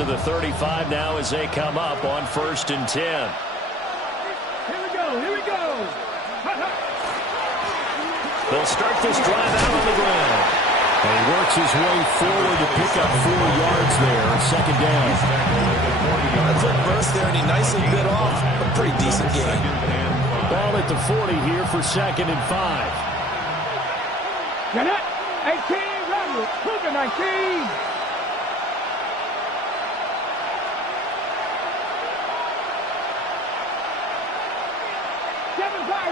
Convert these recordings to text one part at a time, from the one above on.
to the 35 now as they come up on 1st and 10. Here we go. Here we go. They'll start this drive out on the ground. And he works his way forward to pick up 4 yards there. 2nd down. A quick burst there, and he nicely bit off a pretty decent game. Ball at the 40 here for 2nd and 5. Get it. 18, run. Cougar 19.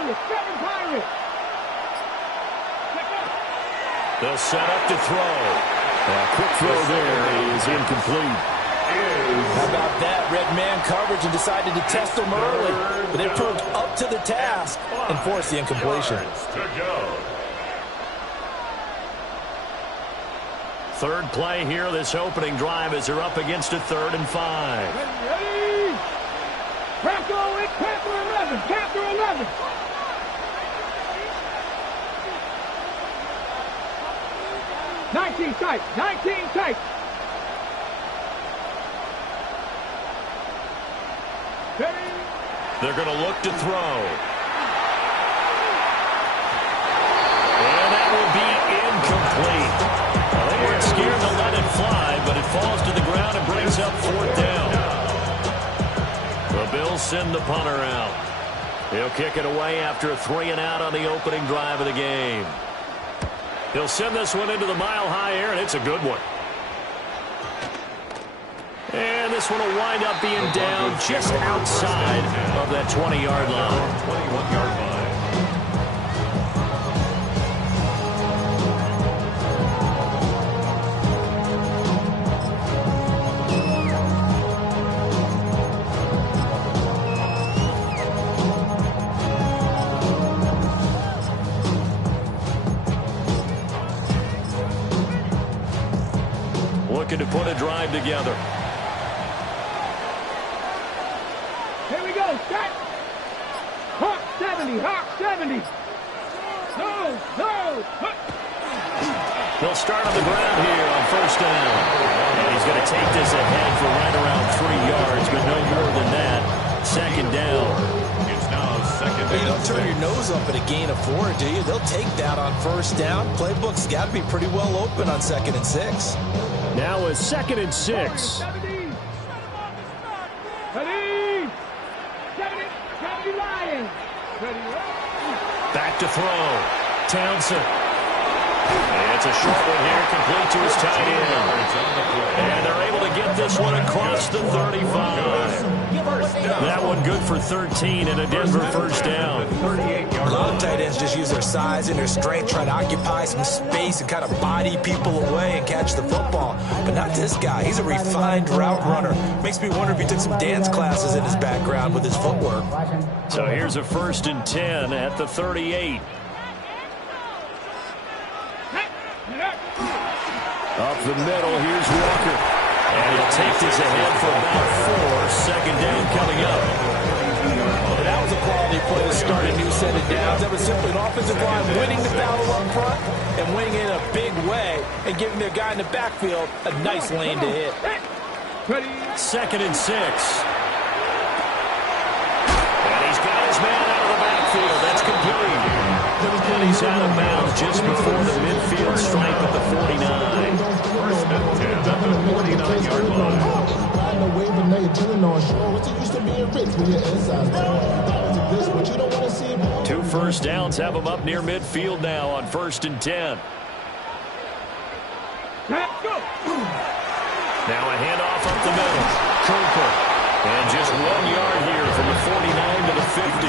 Seven Pirates. They'll set up to throw. A quick throw there is incomplete. How about that? Red man coverage and decided to test them early. But they proved up to the task and forced the incompletion. Third play here, this opening drive as they're up against a 3rd and 5. Ready. Panther 11. Panther 11. Nineteen tight. They're going to look to throw. And that will be incomplete. Well, they weren't scared to let it fly, but it falls to the ground and brings up 4th down. The Bills send the punter out. He'll kick it away after a 3-and-out on the opening drive of the game. He'll send this one into the mile-high air, and it's a good one. And this one will wind up being down just outside of that 20-yard line. 21-yard line. Looking to put a drive together. Here we go. Set. Hawk 70. No. They'll start on the ground here on 1st down. And he's going to take this ahead for right around 3 yards, but no more than that. 2nd down. It's now 2nd down. You don't turn your nose up at a gain of 4, do you? They'll take that on 1st down. Playbook's got to be pretty well open on 2nd and 6. Now it's 2nd and 6. 70 Lions. Back to throw. Townsend. And it's a short one here, complete to his tight end. And they're able to get this one across the 35. That one good for 13 and a Denver 1st down. A lot of tight ends just use their size and their strength, try to occupy some space and kind of body people away and catch the football. But not this guy. He's a refined route runner. Makes me wonder if he took some dance classes in his background with his footwork. So here's a 1st and 10 at the 38. Up the middle, here's Walker. And he'll take this ahead for about 4. 2nd down coming up. Well, that was a quality play to start a new set of downs. That was simply an offensive line winning the battle up front and winning it in a big way and giving their guy in the backfield a nice lane to hit. 2nd and 6. And he's got his man out of the backfield. That's complete. And he's out of bounds just before the midfield stripe at the 49. 49-yard line. 2 1st downs have him up near midfield now on 1st and 10. Now a handoff up the middle. Cooper. And just 1 yard here from the 49 to the 50.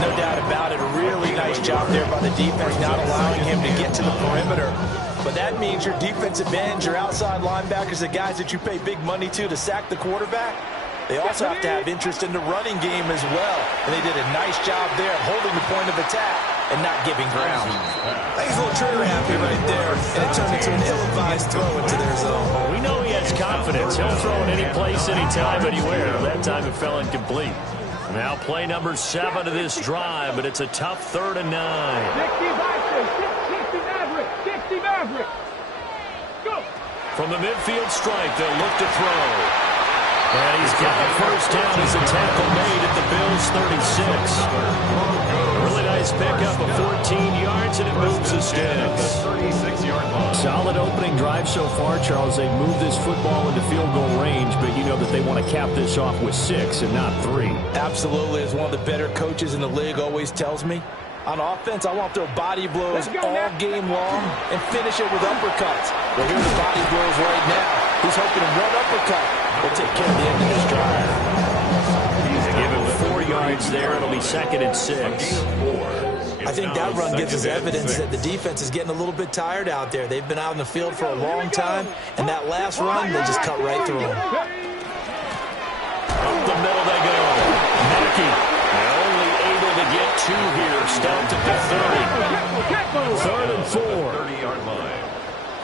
No doubt about it. A really nice job there by the defense, not allowing him to get to the perimeter. But that means your defensive ends, your outside linebackers, the guys that you pay big money to sack the quarterback, they also have to have interest in the running game as well. And they did a nice job there of holding the point of attack and not giving ground. I think he's a little trigger happy right there, and it turned into an ill-advised throw into their zone. Well, we know he has confidence. He'll throw it any place, anytime, anywhere. That time it fell incomplete. Now play number 7 of this drive, but it's a tough 3rd and 9. 60 Maverick. Go. From the midfield stripe, they'll look to throw. And he's got a first down as a tackle made at the Bills' 36. A really nice pickup of 14 yards, and it moves the sticks. Solid opening drive so far, Charles. They moved this football into field goal range, but you know that they want to cap this off with 6 and not 3. Absolutely. As one of the better coaches in the league always tells me, on offense, I want to throw body blows all game long and finish it with uppercuts. Well, here's the body blows right now. He's hoping one uppercut will take care of the end of this drive. They give him 4 yards there. It'll be 2nd and 6. I think that run gives us evidence that the defense is getting a little bit tired out there. They've been out in the field for a long time, and that last run, they just cut right through them. Up the middle they go. Mackey only able to get 2 here. Stopped at the 30. 3rd and 4. 30-yard line.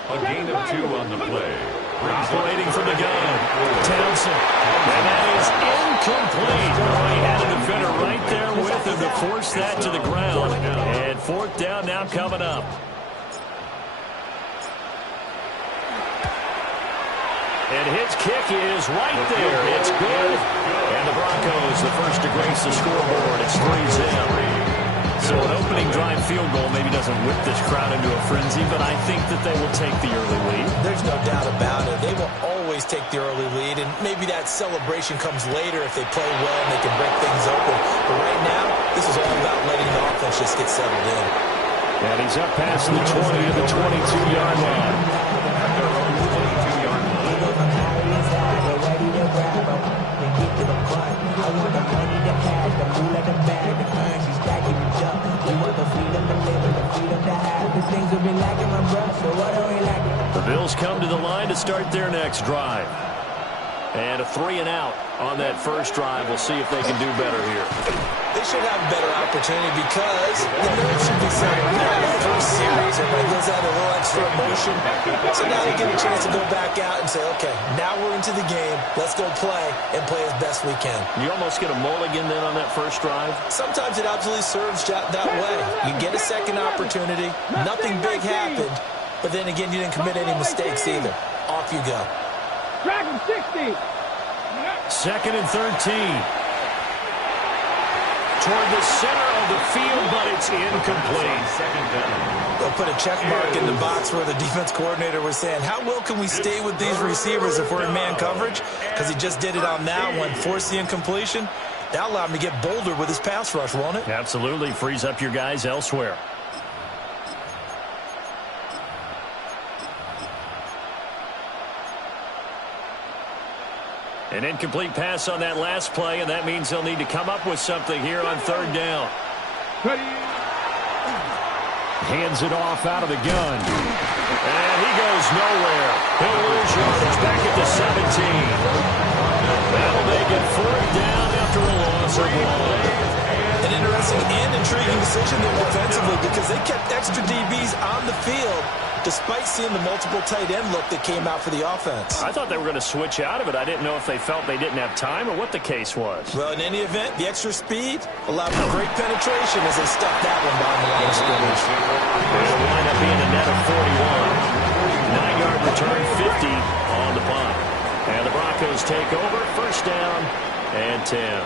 A gain of 2 on the play. Operating from the gun. Townsend. And that is incomplete. He had a defender right there with him to force that to the ground. And 4th down now coming up. And his kick is right there. It's good. And the Broncos, the first to grace the scoreboard. It's 3-0. So an opening drive field goal maybe doesn't whip this crowd into a frenzy, but I think that they will take the early lead. There's no doubt about it. They will always take the early lead, and maybe that celebration comes later if they play well and they can break things open. But right now, this is all about letting the offense just get settled in. And he's up past the 20 to the 22-yard line. The Bills come to the line to start their next drive. And a 3 and out on that first drive. We'll see if they can do better here. They should have a better opportunity because the nerves should be settled now. The first series, everybody goes out a little extra emotion. So now they get a chance to go back out and say, okay, now we're into the game. Let's go play and play as best we can. You almost get a mulligan then on that first drive? Sometimes it absolutely serves that way. You get a second opportunity. Nothing big happened. But then again, you didn't commit any mistakes either. Off you go. Dragon 60. 2nd and 13. Toward the center of the field, but it's incomplete. They'll put a check mark in the box where the defense coordinator was saying, how well can we stay with these receivers if we're in man coverage? Because he just did it on that one, forced the incompletion. That allowed him to get bolder with his pass rush, won't it? Absolutely. Frees up your guys elsewhere. An incomplete pass on that last play, and that means they'll need to come up with something here on 3rd down. Hands it off out of the gun. And he goes nowhere. He'll lose yardage back at the 17. That'll make it 4th down after a loss of 1. An interesting and intriguing decision there defensively because they kept extra DBs on the field despite seeing the multiple tight end look that came out for the offense. I thought they were going to switch out of it. I didn't know if they felt they didn't have time or what the case was. Well, in any event, the extra speed allowed for great penetration as they stuffed that one behind the line of scrimmage. It'll wind up being a net of 41. 9-yard return, 50 on the punt. And the Broncos take over, 1st down and 10.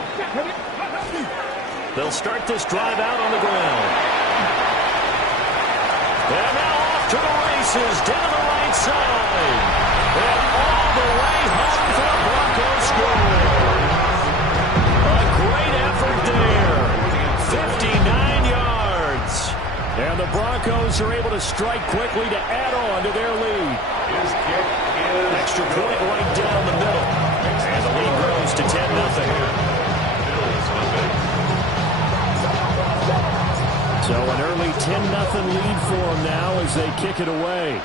They'll start this drive out on the ground. And now off to the races, down the right side. And all the way home for the Broncos score. A great effort there. 59 yards. And the Broncos are able to strike quickly to add on to their lead. Extra point right down the middle. And the lead grows to 10-0. So an early 10-0 lead for them now as they kick it away.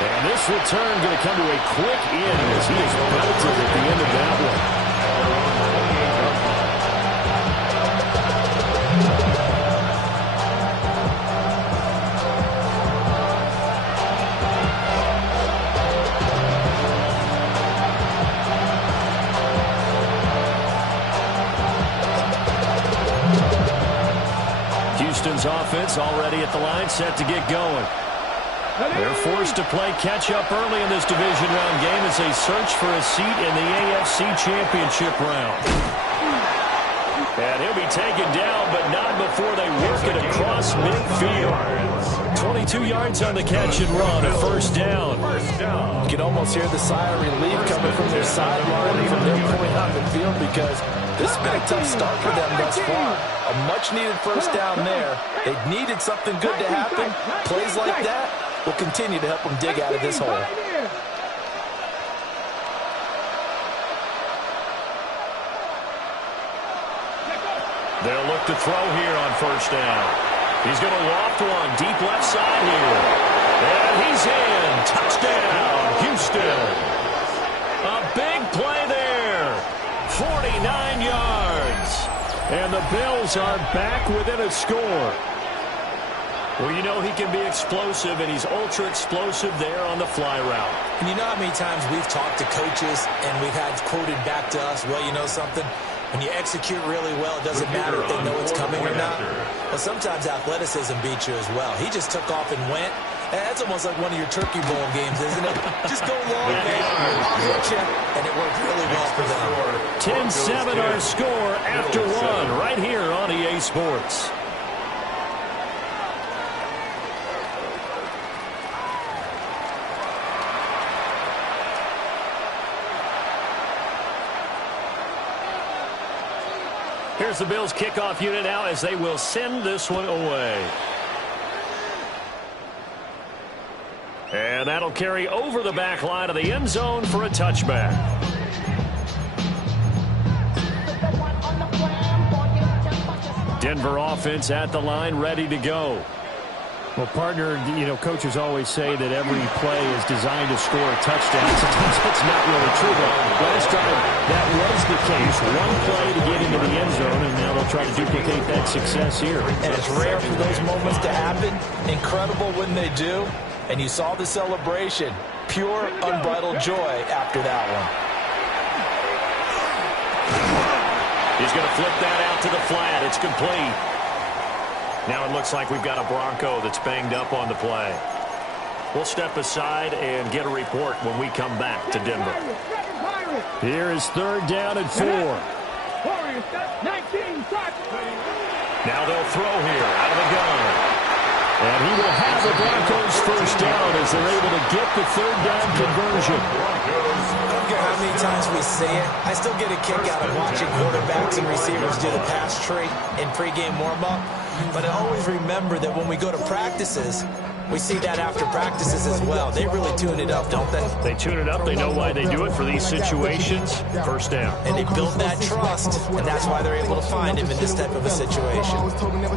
And this return going to come to a quick end as he is belted at the end of that one. Bills offense already at the line, set to get going. They're forced to play catch-up early in this division round game as they search for a seat in the AFC Championship round. And he'll be taken down, but not before they work it across midfield. 22 yards on the catch and run, a first down. You can almost hear the sigh of relief coming from their sideline and from their point on the field, because this has been a tough start for them thus far. A much-needed first down there. They needed something good to happen. Plays like that will continue to help them dig out of this hole. They'll look to throw here on first down. He's going to loft one deep left side here. And he's in. Touchdown, Houston. A big play there. 49 yards. And the Bills are back within a score. Well, you know he can be explosive, and he's ultra-explosive there on the fly route. And you know how many times we've talked to coaches and we've had quoted back to us, well, you know something? When you execute really well, it doesn't matter if they know it's coming or not. But sometimes athleticism beats you as well. He just took off and went. And that's almost like one of your Turkey Bowl games, isn't it? Just go long, man. I'll hit you. And it worked really well for them. 10-7 our score after one right here on EA Sports. Here's the Bills kickoff unit now as they will send this one away. And that'll carry over the back line of the end zone for a touchback. Denver offense at the line, ready to go. Well, partner, you know, coaches always say that every play is designed to score a touchdown. Sometimes that's not really true, but last drive, that was the case. One play to get into the end zone, and now they'll try to duplicate that success here. And it's rare for those moments to happen. Incredible when they do. And you saw the celebration. Pure, unbridled joy after that one. He's going to flip that out to the flat. It's complete. Now it looks like we've got a Bronco that's banged up on the play. We'll step aside and get a report when we come back to Denver. Here is third down and 4. Now they'll throw here out of the gun. And he will have the Broncos first down as they're able to get the third down conversion. I don't care how many times we say it. I still get a kick out of watching quarterbacks and receivers do the pass tree in pregame warm-up. But I always remember that when we go to practices, we see that after practices as well. They really tune it up, don't they? They tune it up. They know why they do it for these situations. First down. And they build that trust, and that's why they're able to find him in this type of a situation. 70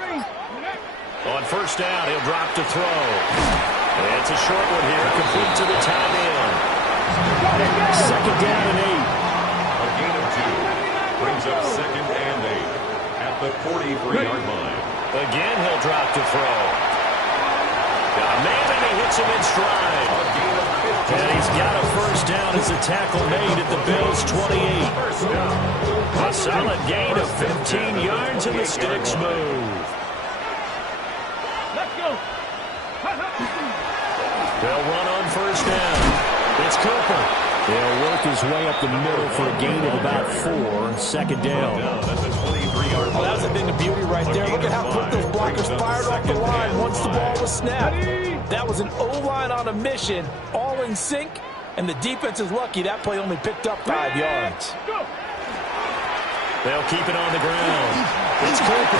range. On first down, he'll drop to throw. It's a short one here, complete to the tight end. Second down and 8. A gain of 2 brings up second and 8 at the 43-yard line. Again, he'll drop to throw. Got a man, and he hits him in stride. And he's got a first down as a tackle made at the Bills' 28. A solid gain of 15 yards, and the sticks move. Let's go. They'll run on first down. It's Cooper. He'll work his way up the middle for a gain of about 4. Second down. Well, that's a thing of beauty right there. Look at how quick those blockers fired off the line once the ball was snapped. That was an O-line on a mission, all in sync, and the defense is lucky that play only picked up 5 yards. They'll keep it on the ground. It's Cooper.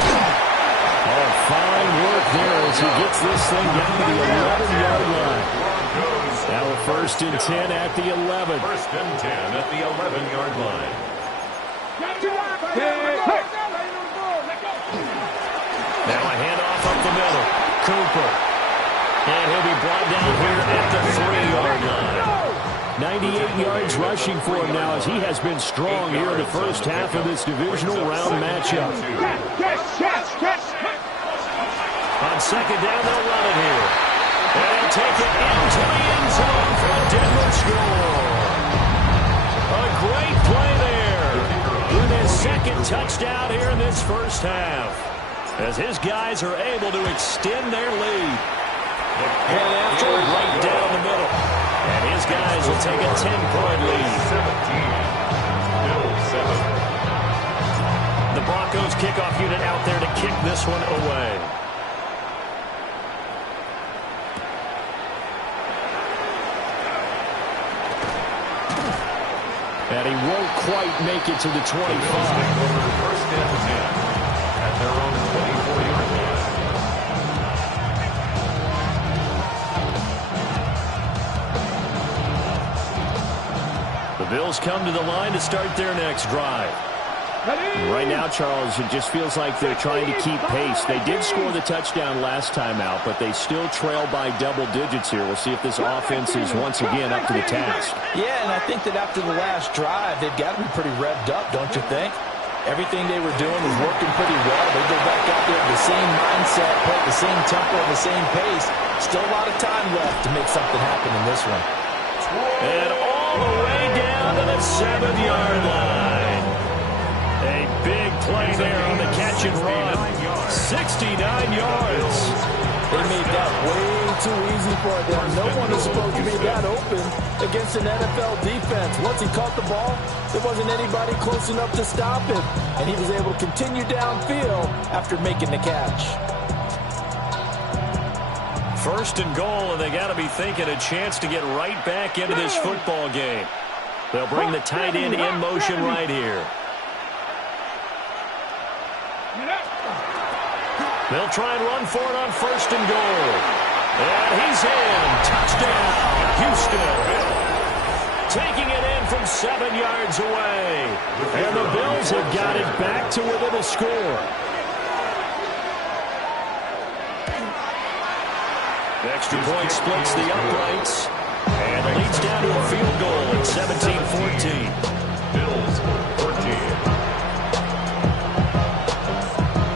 Oh, fine work there as he gets this thing down to the 11-yard line. Now a first and 10 at the 11. First and 10 at the 11-yard line. Now a handoff up the middle. Cooper. And he'll be brought down here at the 3-yard line. 98 yards rushing for him now as he has been strong here in the first half of this divisional round matchup. On second down, they'll run it here. And they'll take it into the end zone for a Denver score. A great play there with his second touchdown here in this first half, as his guys are able to extend their lead. And after right down the middle. And his guys will take a 10-point lead. 17, the Broncos kickoff unit out there to kick this one away. And he won't quite make it to the 25. First and 10 at their own 24-yard line. The Bills come to the line to start their next drive. Right now, Charles, it just feels like they're trying to keep pace. They did score the touchdown last time out, but they still trail by double digits here. We'll see if this offense is once again up to the task. Yeah, and I think that after the last drive, they've got to be pretty revved up, don't you think? Everything they were doing was working pretty well. They go back out there with the same mindset, play at the same tempo, and the same pace. Still a lot of time left to make something happen in this one. And all the way down to the 7-yard line. A big play there on the catch and run. 69 yards. They made that way too easy for them. No one is supposed to be that open against an NFL defense. Once he caught the ball, there wasn't anybody close enough to stop him. And he was able to continue downfield after making the catch. First and goal, and they got to be thinking a chance to get right back into this football game. They'll bring the tight end in motion right here. They'll try and run for it on first and goal. And he's in. Touchdown, Houston. Taking it in from 7 yards away. And the Bills have got it back to within a score. The extra point splits the uprights. And leads down to a field goal at 17-14. Bills 14.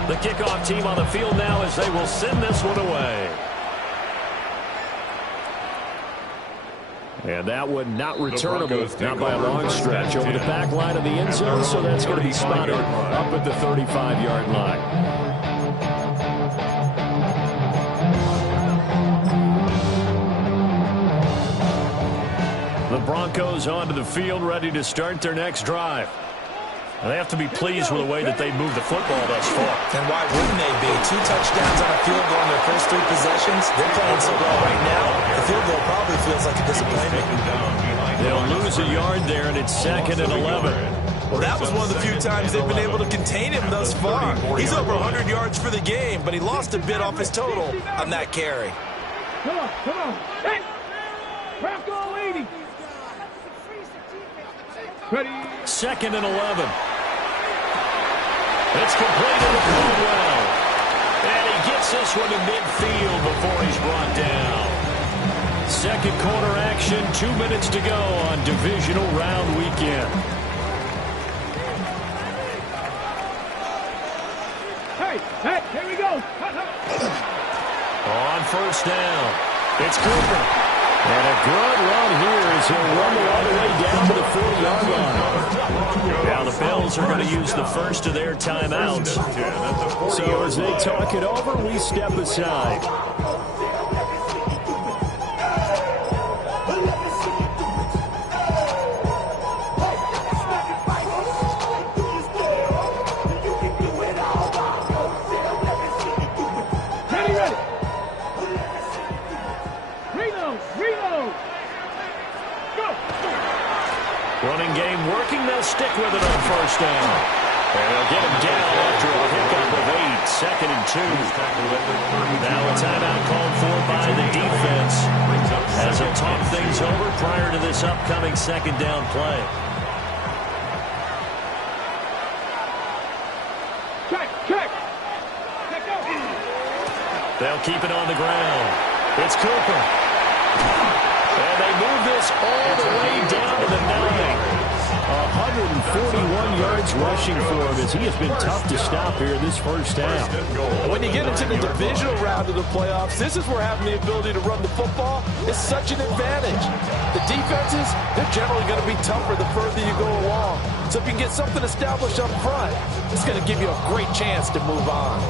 The kickoff team on the field now as they will send this one away. And that one not returnable, not by a long stretch, over the back line of the end zone, so that's going to be spotted up at the 35-yard line. The Broncos onto the field, ready to start their next drive. They have to be pleased with the way that they moved the football thus far. And why wouldn't they be? 2 touchdowns on a field goal in their first 3 possessions. They're playing so well right now. The field goal probably feels like a disappointment. They'll lose a yard there, and it's 2nd and 11. Well, that was one of the few times they've been able to contain him thus far. He's over 100 yards for the game, but he lost a bit off his total on that carry. Come on. Hey! Bronco leading. Ready. 2nd and 11. It's completed to Caldwell. And he gets this one to midfield before he's brought down. Second quarter action, 2 minutes to go on divisional round weekend. Hey, here we go. On first down, it's Cooper. And a good run here as he'll rumble all the way down to the 40-yard line. Now the Bills are going to use the first of their timeouts. So as they talk it over, we step aside. Running game working. They'll stick with it on first down. And they'll get him down after a pickup of 8. 2nd and 2. Now a timeout called for by the defense as they'll talk things over prior to this upcoming second down play. Check. They'll keep it on the ground. It's Cooper. And they move this all the way down to the 9. 141 yards rushing for him as he has been tough to stop here in this first half. When you get into the divisional round of the playoffs, this is where having the ability to run the football is such an advantage. The defenses, they're generally going to be tougher the further you go along. So if you can get something established up front, it's going to give you a great chance to move on.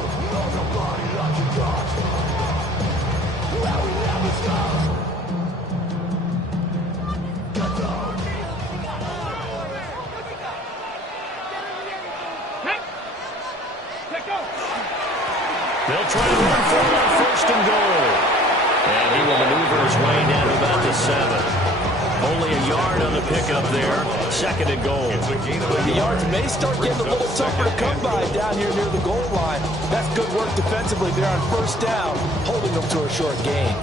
They'll try to run for it on first and goal. And he will maneuver his way down to about the 7. Only a yard on the pickup there. Second and goal. The yards may start getting a little tougher to come by down here near the goal line. That's good work defensively there on first down, holding them to a short gain.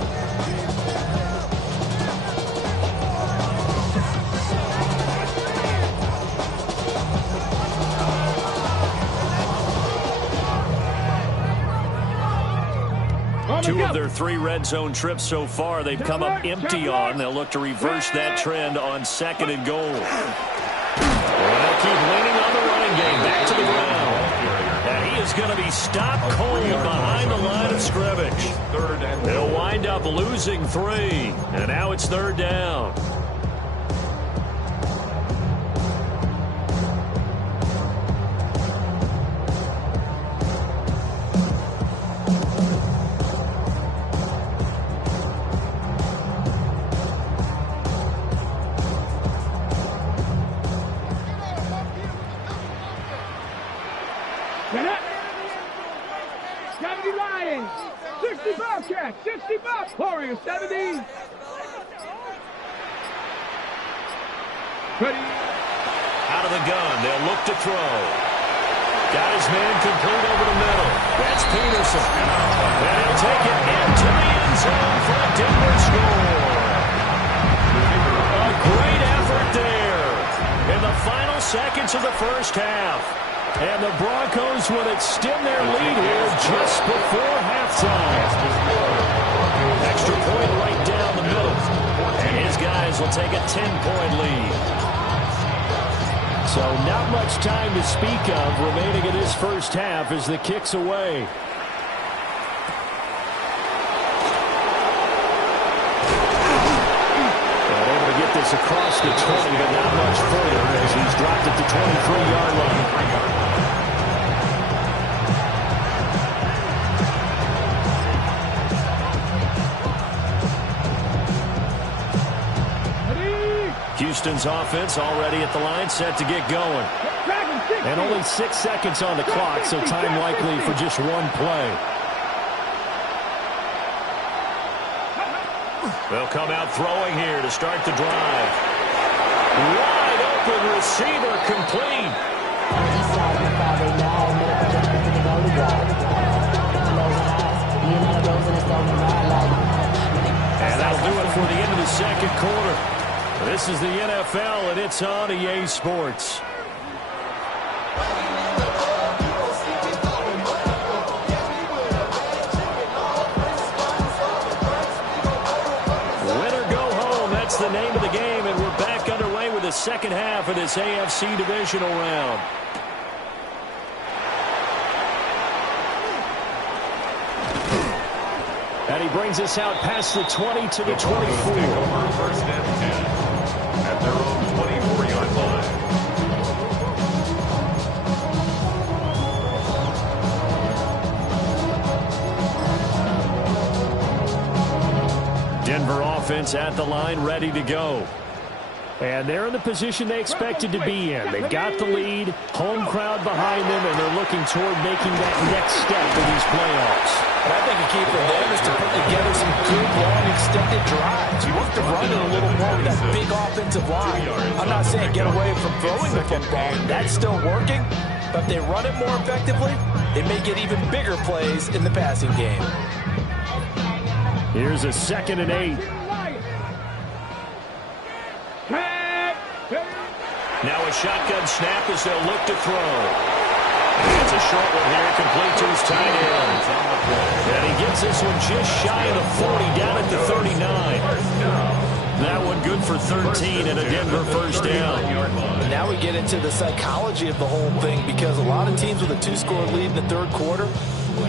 Two of their 3 red zone trips so far, they've come up empty on. They'll look to reverse that trend on second and goal. Well, they'll keep leaning on the running game. Back to the ground. And he is going to be stopped cold behind the line of scrimmage. They'll wind up losing 3. And now it's third down. Warriors 70. Ready. Out of the gun. They'll look to throw. Got his man complete over the middle. That's Peterson. And he'll take it into the end zone for a Denver score. A great effort there in the final seconds of the first half. And the Broncos will extend their lead here just before halftime. Extra point right down the middle. And his guys will take a 10-point lead. So not much time to speak of remaining in this first half as the kick's away. And able to get this across the 20, but not much further as he's dropped at the 23-yard line. Houston's offense already at the line, set to get going. And only 6 seconds on the clock, so time likely for just one play. They'll come out throwing here to start the drive. Wide open receiver complete. And that'll do it for the end of the second quarter. This is the NFL, and it's on EA Sports. Win or go home, that's the name of the game, and we're back underway with the second half of this AFC divisional round. And he brings us out past the 20 to the 24. First and 10. At their own 24-yard line. Denver offense at the line, ready to go. And they're in the position they expected to be in. They've got the lead, home crowd behind them, and they're looking toward making that next step in these playoffs. And I think the key for them is to put together some good, long, extended drives. You have to run it a little more with that big offensive line. I'm not saying get away from throwing the football. That's still working. But if they run it more effectively, they may get even bigger plays in the passing game. Here's a 2nd and 8. Now a shotgun snap as they'll look to throw. It's a short one here, complete to his tight end. And he gets this one just shy of the 40, down at the 39. That one good for 13 and a Denver first down. Now we get into the psychology of the whole thing, because a lot of teams with a 2-score lead in the third quarter,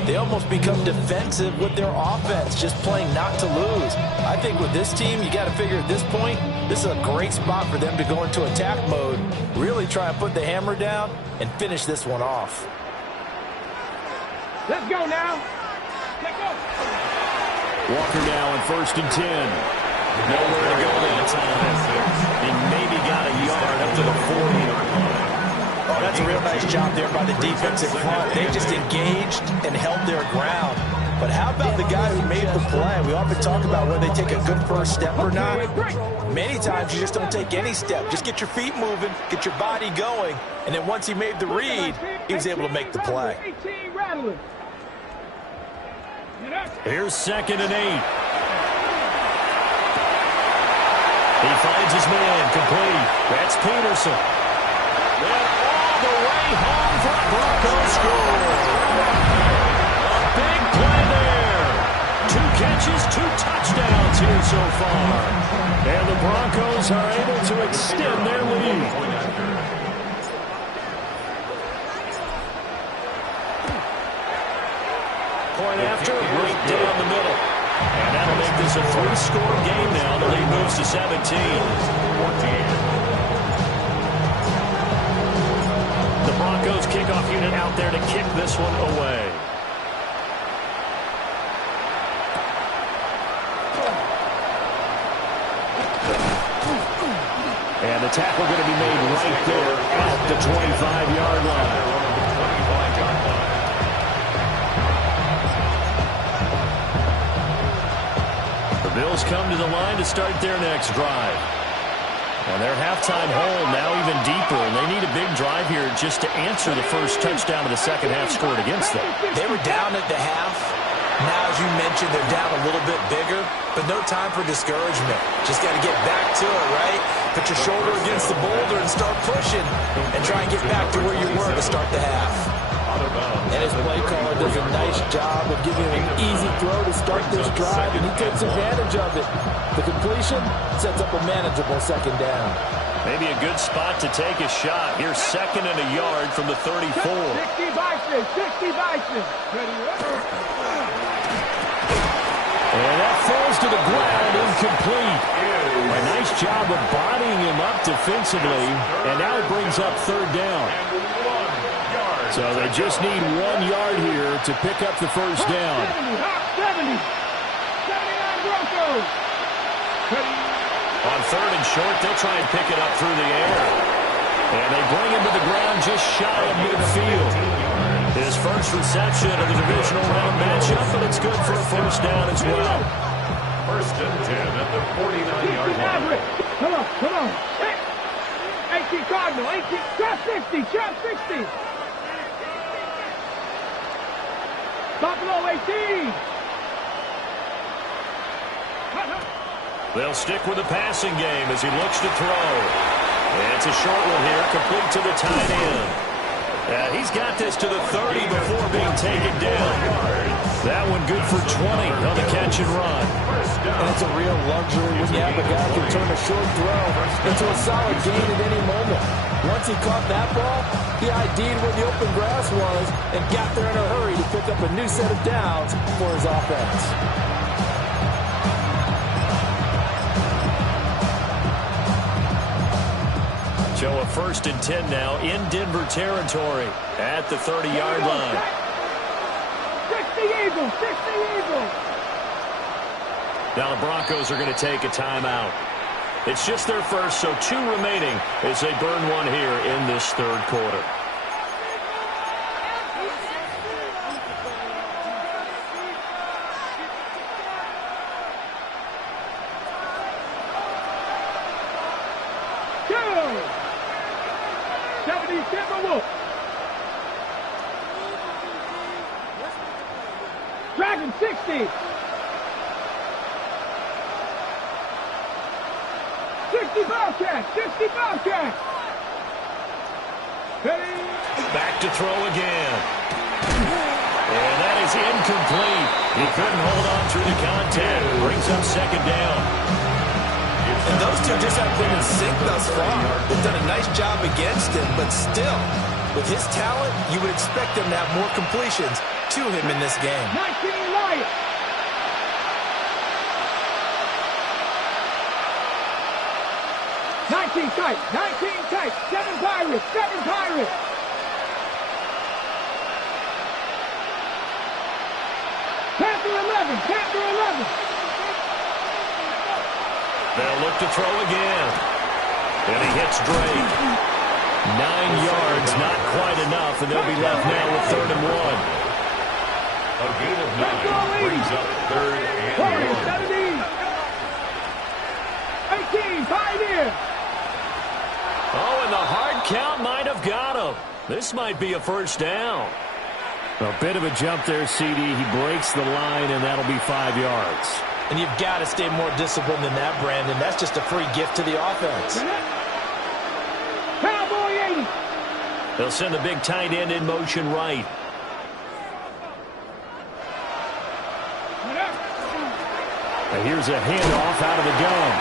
they almost become defensive with their offense, just playing not to lose. I think with this team, you got to figure at this point, this is a great spot for them to go into attack mode, really try and put the hammer down and finish this one off. Let's go now. Let's go. Walker now in 1st and 10. Nowhere to go that time. He maybe got a yard up to the 40-yard line. Oh, that's a real nice job there by the defensive front. They just engaged and held their ground. But how about the guy who made the play? We often talk about whether they take a good first step or not. Many times you just don't take any step. Just get your feet moving, get your body going, and then once he made the read, he was able to make the play. Here's 2nd and 8. He finds his man, complete. That's Peterson. And all the way home for the Broncos score. A big play there. 2 catches, 2 touchdowns here so far. And the Broncos are able to extend their lead. Point after, right down the middle. And that'll make this a 3-score game now. The lead moves to 17. 14. The Broncos kickoff unit out there to kick this one away. And the tackle going to be made right there at the 25-yard line. Bills come to the line to start their next drive. And their halftime hole now even deeper, and they need a big drive here just to answer the first touchdown of the second half scored against them. They were down at the half. Now, as you mentioned, they're down a little bit bigger, but no time for discouragement. Just got to get back to it, right? Put your shoulder against the boulder and start pushing, and try and get back to where you were to start the half. And his play caller does a nice job of giving him an easy throw to start this drive, and he takes advantage of it. The completion sets up a manageable second down. Maybe a good spot to take a shot. Here's 2nd and a yard from the 34. 60 Bison, 60 Bison. And that falls to the ground, incomplete. A nice job of bodying him up defensively, and now it brings up 3rd down. So they just need 1 yard here to pick up the first down. 70, 79 Broncos. On 3rd and short, they'll try and pick it up through the air. And they bring him to the ground just shy of midfield. His first reception of the divisional round matchup, but it's good for a first down as well. 1st and 10 at the 49-yard line. Come on, come on. 18 Cardinal, 18, trap 60, trap 60. Buffalo 18. They'll stick with the passing game as he looks to throw. And it's a short one here, complete to the tight end. He's got this to the 30 before being taken down. That one good for 20 on the catch and run. And it's a real luxury when you have a guy who can turn a short throw into a solid gain at any moment. Once he caught that ball, he ID'd where the open grass was and got there in a hurry to pick up a new set of downs for his offense. So a 1st and 10 now in Denver territory at the 30-yard line. 60 Eagles, 60 Eagles. Now the Broncos are going to take a timeout. It's just their first, so 2 remaining as they burn one here in this third quarter. Dragon 60. 60 Bobcats, 60 Bobcats. Back to throw again. And that is incomplete. He couldn't hold on through the contact. Brings up 2nd down. And those two just have been in sync thus far. They've done a nice job against him, but still, with his talent, you would expect him to have more completions to him in this game. 19 Lions. 19 tight, 19 tight, 7 Pirates, 7 Pirates. Panther 11, Panther 11. They'll look to throw again. And he hits Drake. 9 yards, not quite enough, and they'll be left now with 3rd and 1. A gain of 9 brings up 3rd and 1. 18, Pioneer. Oh, and the hard count might have got him. This might be a first down. A bit of a jump there, CD. He breaks the line, and that'll be 5 yards. And you've got to stay more disciplined than that, Brandon. That's just a free gift to the offense. Cowboy 80. They'll send the big tight end in motion right. And here's a handoff out of the gun.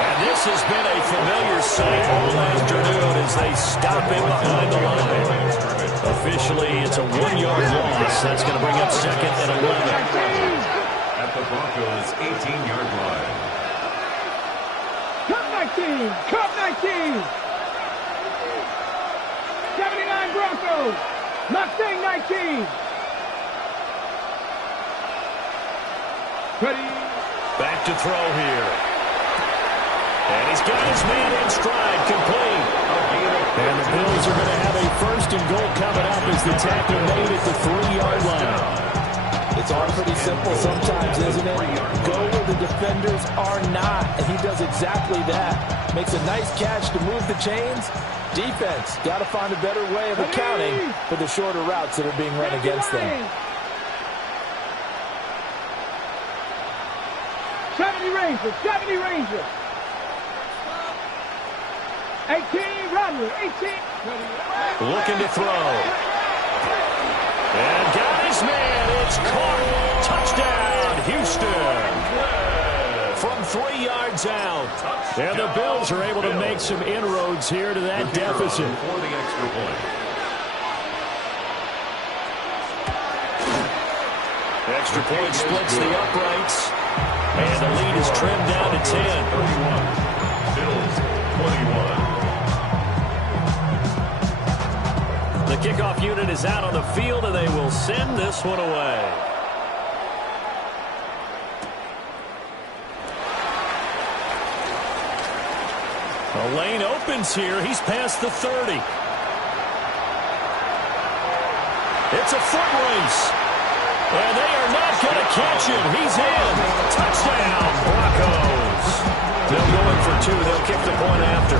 And this has been a familiar sight all afternoon as they stop him behind the line. Officially, it's a 1-yard loss. That's going to bring up 2nd and 11. At the Broncos' 18-yard line. Cup 19, Cup 19. 79 Broncos. Mustang 19. Ready. Back to throw here. And he's got his man in stride, complete. And the Bills are going to have a 1st and goal coming up as the tackle made at the 3-yard line. It's all pretty simple sometimes, isn't it? Go where the defenders are not, and he does exactly that. Makes a nice catch to move the chains. Defense, got to find a better way of accounting for the shorter routes that are being run against them. 70 Rangers, 70 Rangers. 18 Rodney, 18. Looking to throw. And got his man. It's caught. Touchdown, Houston. From 3 yards out. And the Bills are able to make some inroads here to that deficit. For the extra point. Extra point splits the uprights. And the lead is trimmed down to 10. 31. Bills 21. The kickoff unit is out on the field, and they will send this one away. A lane opens here. He's past the 30. It's a foot race. And they are not going to catch him. He's in. Touchdown, Broncos. They'll go in for 2. They'll kick the point after.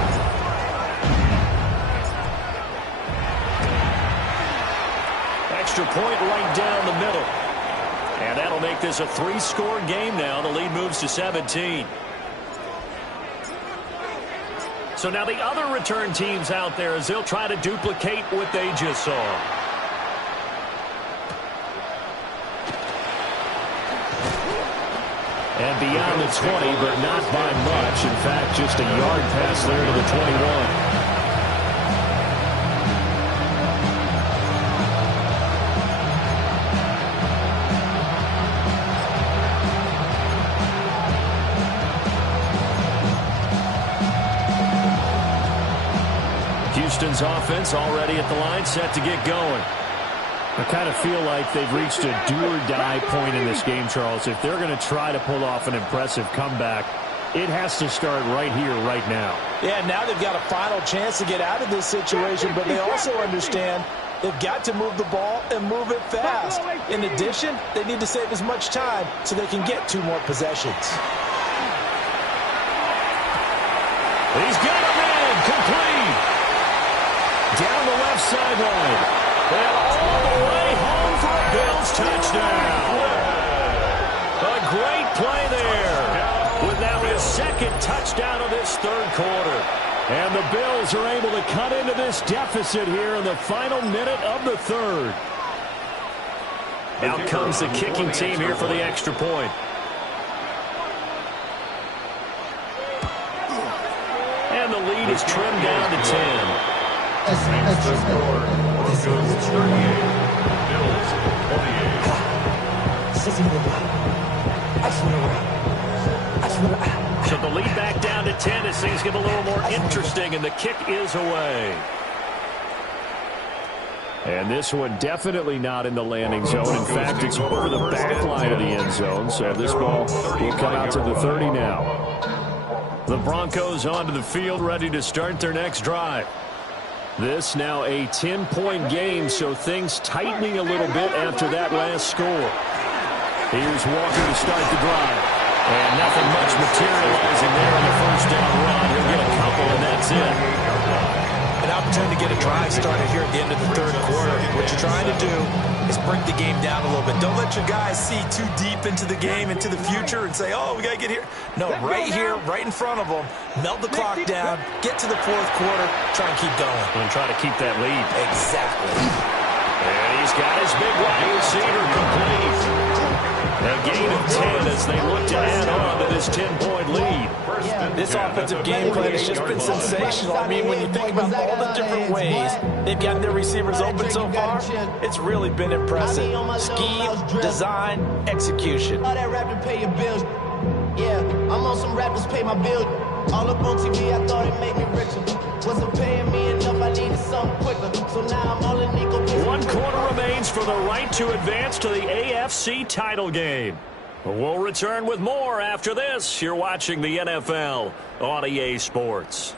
Extra point right down the middle. And that'll make this a 3-score game now. The lead moves to 17. So now the other return teams out there as they'll try to duplicate what they just saw. And beyond the 20, but not by much. In fact, just a yard pass there to the 21. Houston's offense already at the line, set to get going. I kind of feel like they've reached a do-or-die point in this game, Charles. If they're going to try to pull off an impressive comeback, it has to start right here, right now. Yeah, now they've got a final chance to get out of this situation, but they also understand they've got to move the ball and move it fast. In addition, they need to save as much time so they can get 2 more possessions. He's got him in, complete. Down the left sideline. And all the way home for a Bills touchdown. A great play there. With now his 2nd touchdown of this 3rd quarter. And the Bills are able to cut into this deficit here in the final minute of the 3rd. Out comes the kicking team here for the extra point. is trimmed down to 10. Makes the score. Broncos 38. Bills 28. So the lead back down to 10 as things get a little more interesting, and the kick is away. And this one definitely not in the landing zone. In fact, it's over the back line of the end zone. So this ball will come out to the 30 now. The Broncos onto the field, ready to start their next drive. This now a 10-point game, so things tightening a little bit after that last score. Here's Walker to start the drive. And nothing much materializing there on the first down run. He'll get a couple, and that's it. An opportunity to get a drive started here at the end of the third quarter. What you're trying to do is break the game down a little bit. Don't let your guys see too deep into the game, into the future, and say, oh, we got to get here. No, right here, right in front of them, melt the clock down, get to the fourth quarter, try and keep going. And try to keep that lead. Exactly. And he's got his big wide receiver complete. A gain of 10 as they look to add on to this 10-point lead. This offensive game plan has just been sensational. I mean, when you think about all the different ways they've gotten their receivers open so far, it's really been impressive. Scheme, design, execution. All that rapping pay your bills. Yeah, I'm on some rappers pay my bills. All up on TV, I thought it made me richer. Wasn't paying me enough, I needed something quicker. So now I'm all in Nico. One quarter remains for the right to advance to the AFC title game. We'll return with more after this. You're watching the NFL on EA Sports.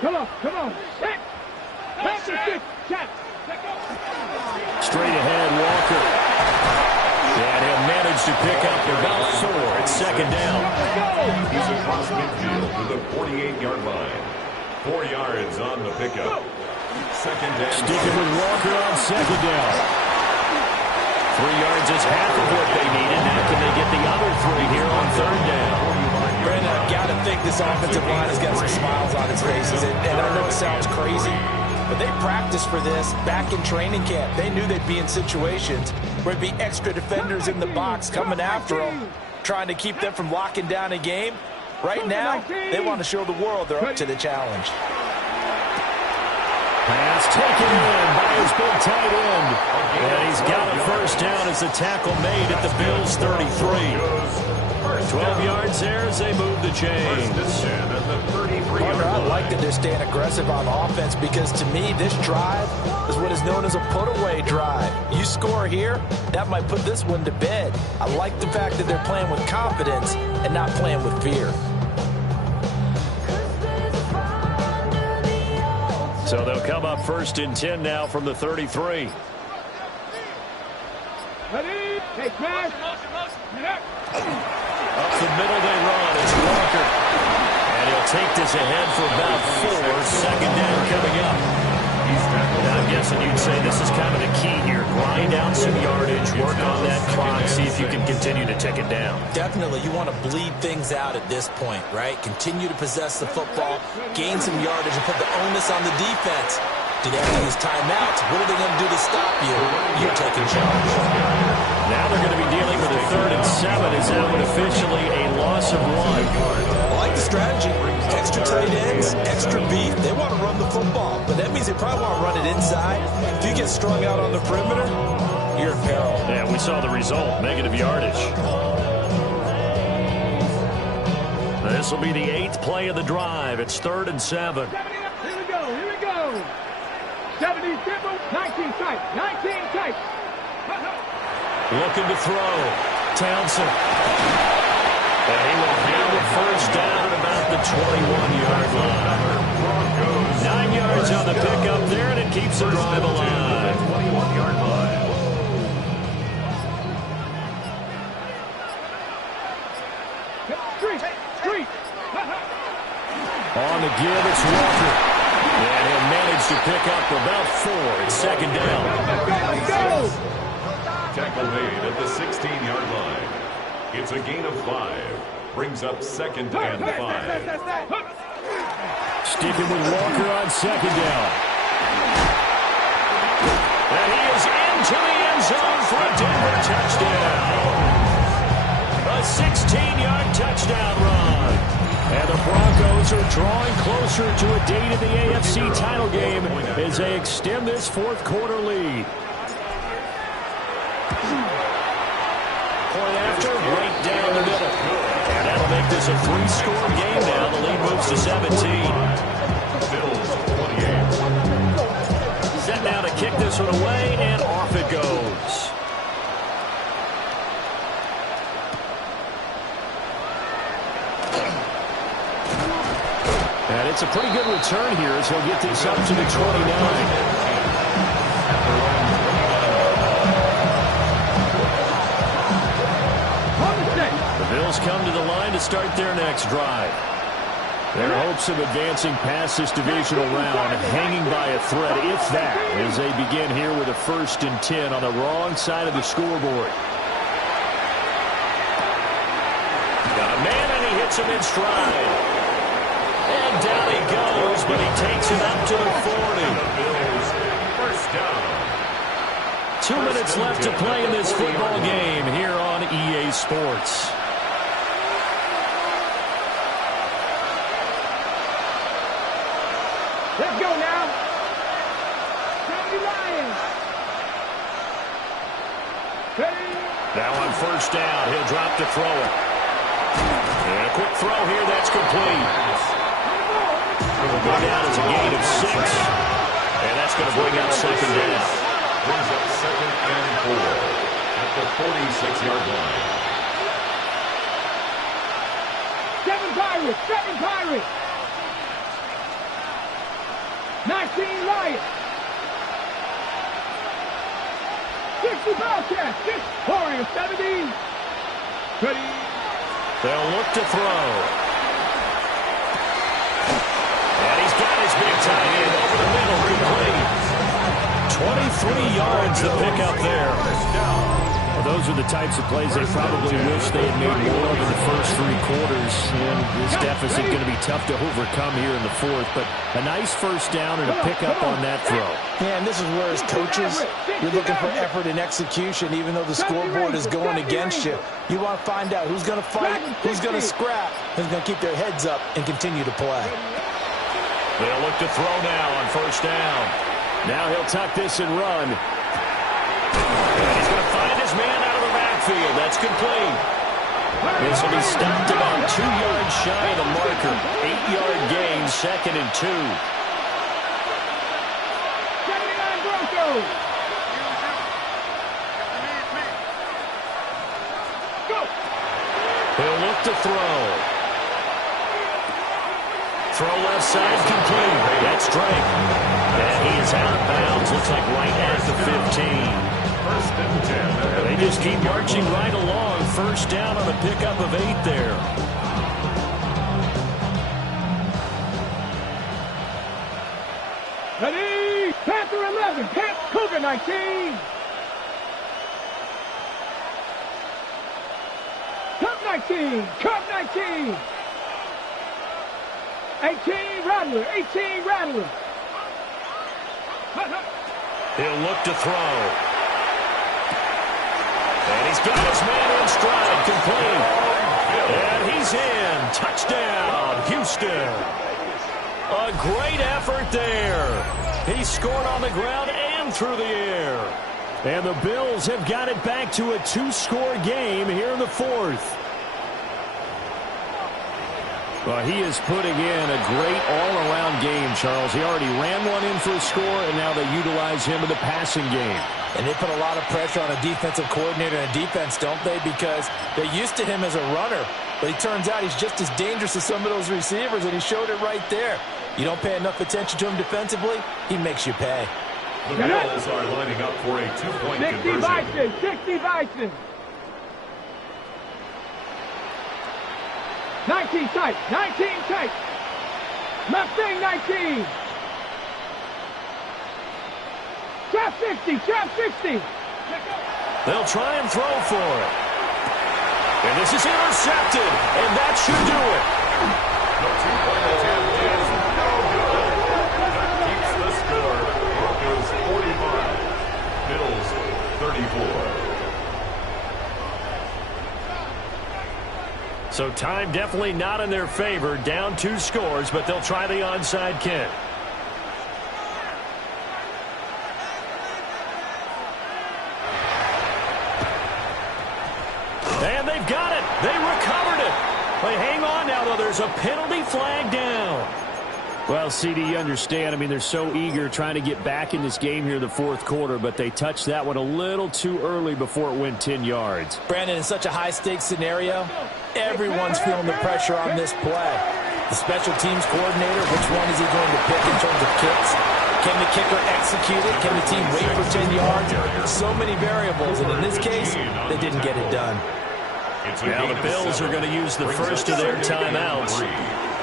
Come on. Hit. Pass the stick. Check. Straight ahead, Walker. And he'll manage to pick up about 4 at second down. He's across midfield to the 48-yard line. 4 yards on the pickup. Second down. Sticking with Walker on second down. 3 yards is half of what they needed. Now can they get the other 3 here on third down? Brandon, I've got to think this offensive line has got some smiles on its faces. And I know it sounds crazy, but they practiced for this back in training camp. They knew they'd be in situations where there'd be extra defenders in the box coming after them, trying to keep them from locking down a game. Right now, they want to show the world they're up to the challenge. Pass taken in by his big tight end. And he's got a first down as the tackle made at the Bills' 33. 12 yards there as they move the chains. Partner, I like that they're staying aggressive on offense because to me, this drive is what is known as a put-away drive. You score here, that might put this one to bed. I like the fact that they're playing with confidence and not playing with fear. So they'll come up first and 10 now from the 33. Ready? Take pass. Up the middle they run. It's Walker. And he'll take this ahead for about 4. Second down coming up. Now I'm guessing you'd say this is kind of the key here. Grind out some yardage, work on that clock, see if you can continue to take it down. Definitely, you want to bleed things out at this point, right? Continue to possess the football, gain some yardage, and put the onus on the defense. Do they have to use timeouts? What are they going to do to stop you? You're taking charge. Now they're going to be dealing with a 3rd and 7. Is that one officially a loss of 1? I like the strategy. Extra tight ends, extra beef. They want to run the football, but that means they probably want to run it inside. If you get strung out on the perimeter, you're in peril. Yeah, we saw the result. Negative yardage. This will be the 8th play of the drive. It's 3rd and 7. Here we go. 70 dribble, 19 tight. 19 tight. Looking to throw. Townsend. And he will have the first down about the 21-yard line. 9 yards on the pickup there, and it keeps the drive alive. 21-yard line. Street. On the give, it's Walker. And he'll manage to pick up about 4. It's second down. Let's go. Tackle made at the 16-yard line. It's a gain of 5. brings up 2nd and 5. Sticking with Walker on 2nd down. And he is into the end zone for a Denver touchdown. A 16-yard touchdown run. And the Broncos are drawing closer to a date in the AFC title game as they extend this fourth quarter lead. Point after, right down the middle. And that'll make this a 3-score game now. The lead moves to 17. Bills 28. Set now to kick this one away, and off it goes. And it's a pretty good return here as he'll get this up to the 29. Bills come to the line to start their next drive. Their hopes of advancing past this divisional round hanging by a thread, if that, as they begin here with a 1st and 10 on the wrong side of the scoreboard. Got a man, and he hits him in stride. And down he goes, but he takes it up to the 40. First down. 2 minutes left to play in this football game here on EA Sports. Let's go now. 70 Lions. Ready? Now on 1st down, he'll drop to throw it. And a quick throw here, that's complete. It'll go down as a gain of 6. And that's going to bring up 2nd down. Brings up 2nd and 4 at the 46-yard line. 7 Pirates. 19 Lions. 60 Bobcats. 6 Warriors. 70. Ready? They'll look to throw. And he's got his big tight end over the middle, complete. 23 yards to pick up there. Well, those are the types of plays they probably wish they had made more of in the first 3 quarters. And this deficit going to be tough to overcome here in the 4th. But a nice 1st down and a pickup on that throw. Yeah, and this is where, as coaches, you're looking for effort and execution, even though the scoreboard is going against you. You want to find out who's going to fight, who's going to scrap, who's going to keep their heads up and continue to play. They'll look to throw now on 1st down. Now he'll tuck this and run. And he's going to find his man out of the backfield. That's complete. This will be stopped about 2 yards shy of the marker. 8-yard gain, 2nd and 2. 79 Broncos. Go. He'll look to throw. Throw left side, complete. That's Drake. And he is out of bounds. Looks like right at the 15. 1st and 10. They just keep marching right along. 1st down on a pickup of 8 there. Ready? Panther 11. Cougar 19. Cup 19. Cup 19. 18 Rattler. 18 Rattler. He'll look to throw. And he's got his man in stride, complete. And he's in. Touchdown, Houston. A great effort there. He scored on the ground and through the air. And the Bills have got it back to a 2-score game here in the 4th. Well, he is putting in a great all-around game, Charles. He already ran one in for a score, and now they utilize him in the passing game. And they put a lot of pressure on a defensive coordinator and a defense, don't they? Because they're used to him as a runner. But it turns out he's just as dangerous as some of those receivers, and he showed it right there. You don't pay enough attention to him defensively, he makes you pay. The Bills are lining up for a 2-point 60 conversion. Bison. 60 Bison. 19 tight. 19 tight. Mustang 19. Trap 60. Trap 60. They'll try and throw for it. And this is intercepted, and that should do it. The two-point attempt is no good. That keeps the score. Broncos 45, Bills 34. So time definitely not in their favor. Down 2 scores, but they'll try the onside kick. And they've got it. They recovered it. But hang on now, though. There's a penalty flag down. Well, CD, you understand. I mean, they're so eager trying to get back in this game here in the fourth quarter, but they touched that one a little too early before it went 10 yards. Brandon, in such a high-stakes scenario, everyone's feeling the pressure on this play. The special teams coordinator, which one is he going to pick in terms of kicks? Can the kicker execute it? Can the team wait for 10 yards? So many variables, and in this case, they didn't get it done. Now the Bills are going to use the first of their timeouts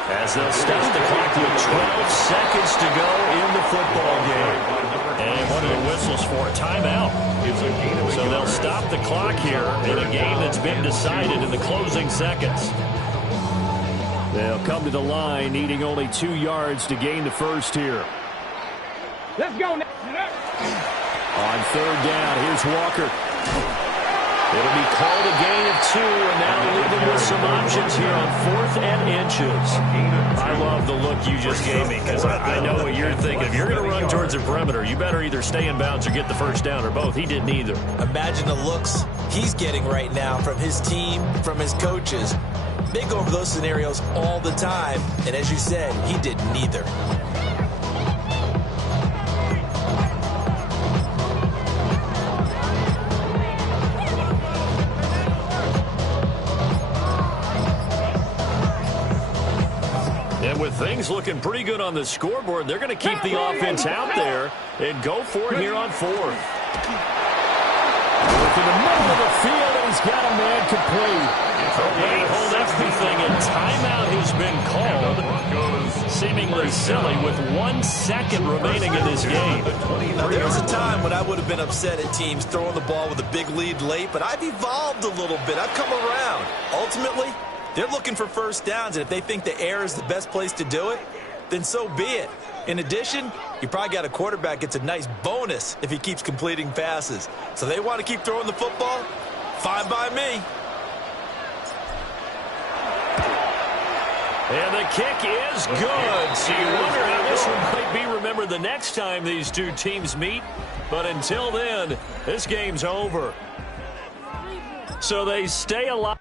as they'll stop the clock with 12 seconds to go in the football game. And what are the whistles for? Timeout. So they'll stop the clock here in a game that's been decided in the closing seconds. They'll come to the line needing only 2 yards to gain the first here. Let's go now. On third down, here's Walker. It'll be called a gain of 2, and now leaving with some options here on 4th and inches. I love the look you just gave me because I know what you're thinking. If you're going to run towards the perimeter, you better either stay in bounds or get the first down, or both. He didn't either. Imagine the looks he's getting right now from his team, from his coaches. They go over those scenarios all the time, and as you said, he did neither. And with things looking pretty good on the scoreboard, they're going to keep the offense out there and go for it here on 4th. Look in the middle of the field, and he's got a man complete. They hold everything, and timeout has been called. Seemingly silly with 1 second remaining in this game. Now, there was a time when I would have been upset at teams throwing the ball with a big lead late, but I've evolved a little bit. I've come around. Ultimately, they're looking for first downs, and if they think the air is the best place to do it, then so be it. In addition, you probably got a quarterback gets a nice bonus if he keeps completing passes. So they want to keep throwing the football? Fine by me. And the kick is good. So you wonder how this one might be remembered the next time these two teams meet. But until then, this game's over. So they stay alive.